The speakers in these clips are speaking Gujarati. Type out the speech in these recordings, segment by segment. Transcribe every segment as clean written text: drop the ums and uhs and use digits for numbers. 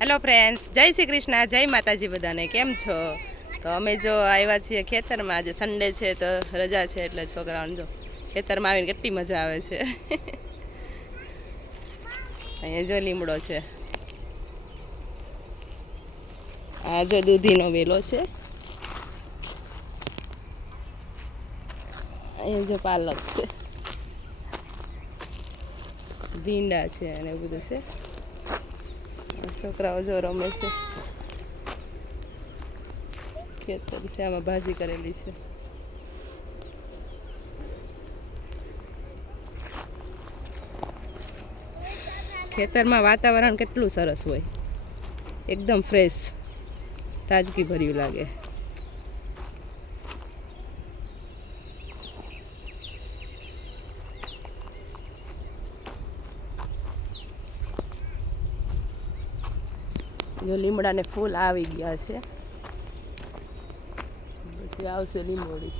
હેલો ફ્રેન્ડ્સ, જય શ્રી કૃષ્ણ, જય માતાજી બધાને. કેમ છો? તો અમે જો આવ્યા છીએ ખેતરમાં. આજે સન્ડે છે તો રજા છે એટલે છોકરાઓને જો ખેતરમાં આવીને કેટલી મજા આવે છે. અહીંયા જો લીમડો છે, આ જો દૂધીનો વેલો છે, અહીંયા જો પાલક છે, ભીંડા છે અને એવું બધું છે. છોકરાઓ જો રમે છે. ખેતર છે, આમાં ભાજી કરેલી છે. ખેતરમાં વાતાવરણ કેટલું સરસ હોય, એકદમ ફ્રેશ, તાજગી ભર્યું લાગે. જો લીમડાને ફૂલ આવી ગયા છે, પછી આવશે લીંબોડી.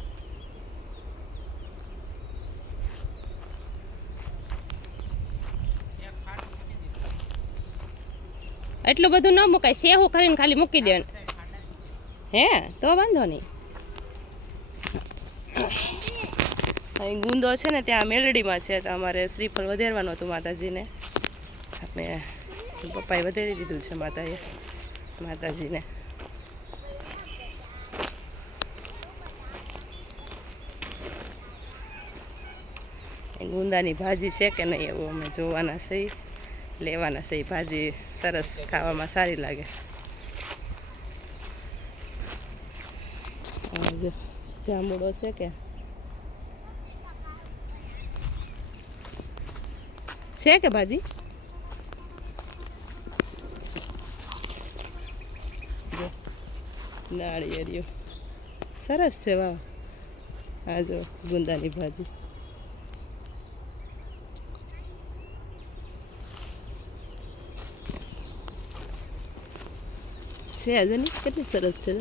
એટલું બધું ન મુકાય, સેવું કરીને ખાલી મૂકી દેવાનું. હે તો વાંધો નહીં. અહીં ગુંદો છે ને, ત્યાં મેલડીમાં છે, તો અમારે શ્રીફળ વધારવાનું હતું માતાજીને. આપણે પપ્પાએ વધારી દીધું છે માતાજીને. ગુંદાની ભાજી છે કે નહીં એવું અમે જોવાના છે, લેવાના છે. ભાજી સરસ, ખાવામાં સારી લાગે. જાંબુડો છે કે ભાજી નાળિયેરિયો સરસ છે. વાહ, આ જો ગુંદાની ભાજી છે. આજની કેટલી સરસ છે,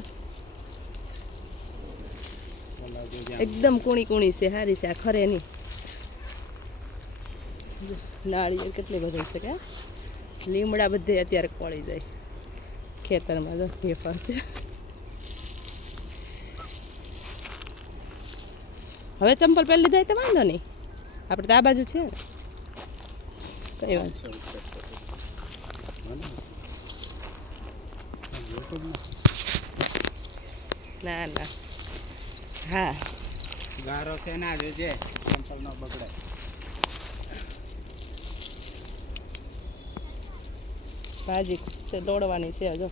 એકદમ કૂણી કૂણી છે, સારી છે. આ ખરે નહીં. નાળિયેર કેટલી બધી છે કે લીમડા બધે અત્યારે પડી જાય ખેતરમાં. જો ફેફર છે. હવે ચંપલ પહેરી લીધા તો વાંધો નહીં, આપણે તો આ બાજુ છે કઈ વાત. ના ના, હા ગારો છે ના જોજે, ચંપલ ન બગડે. ભાજી છે દોડવાની છે. જો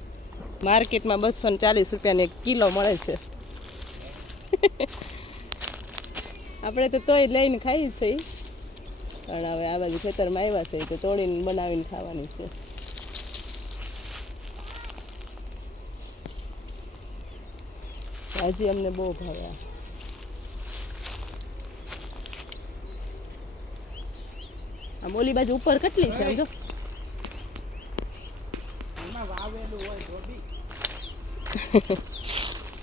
માર્કેટમાં 240 રૂપિયાની 1 કિલો મળે છે. આપણે તો તોય લઈને ખાઈ છે, પણ હવે આ બાજુ ખેતરમાં આવ્યા છે તો તોડીને બનાવીને ખાવાની છે. ભાજી અમને બહુ ભાવે. આમ ઓલી બાજુ ઉપર કેટલી છે જો,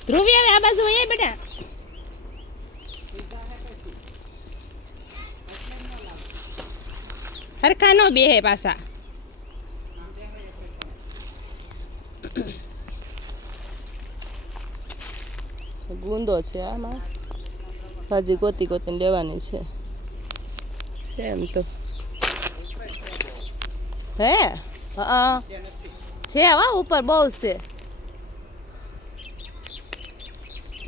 ધ્રુવી આવે આ બાજુ હોય બેટા. હરખા નો બે પાછા. ગુંદો છે, આમાં ભાજી ગોતીને લેવાની છે એમ તો. હે હા છે, વા ઉપર બહુ છે.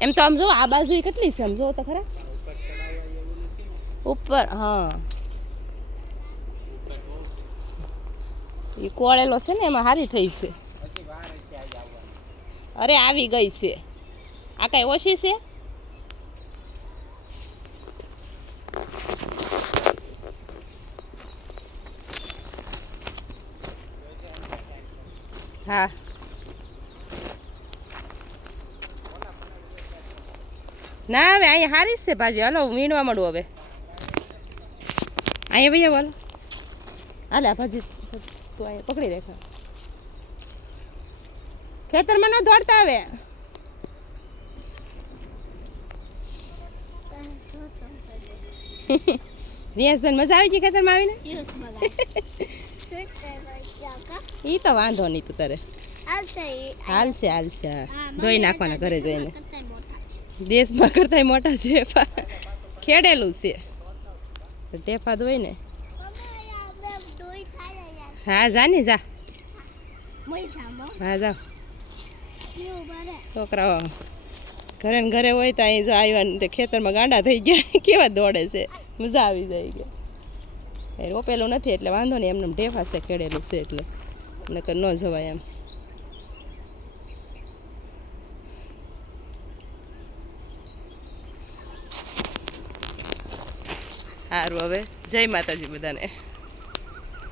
એમ તો આમ જો આ બાજુ કેટલી છે, આમ જો તો ખરા ઉપર. હા એ કોળેલો છે ને, એમાં હારી થઈ છે. અરે આવી ગઈ છે. આ કઈ ઓછી છે? હા ના, હવે અહીંયા હારી જ છે ભાજી. હાલો વીણવા મળું હવે. અહીંયા ભાઈ હાલો, હાલે આ ભાજી તો અહીંયા પકડી રાખા. ખેતરમાં ન દોડતા આવે. રિયાસભાઈ મજા આવી છે ખેતરમાં આવીને? ઈ તો વાંધો નહીં તું તારે હાલશે હાલશે હા ધોઈ નાખવાના ઘરે જઈને દેશમાં કરતાંય મોટા ઢેફા ખેડેલું છે ઢેફા ધોઈ ને હા જા ને જા હા જા છોકરાઓ ઘરે ને ઘરે હોય તો અહીં જો આવ્યા ને તે ખેતરમાં ગાંડા થઈ ગયા કેવા દોડે છે મજા આવી જાય કે એ રોપેલું નથી એટલે વાંધો નહીં એમને ઢેફા છે ખેડેલું છે એટલે નકર ન જવાય એમ સારું હવે જય માતાજી બધાને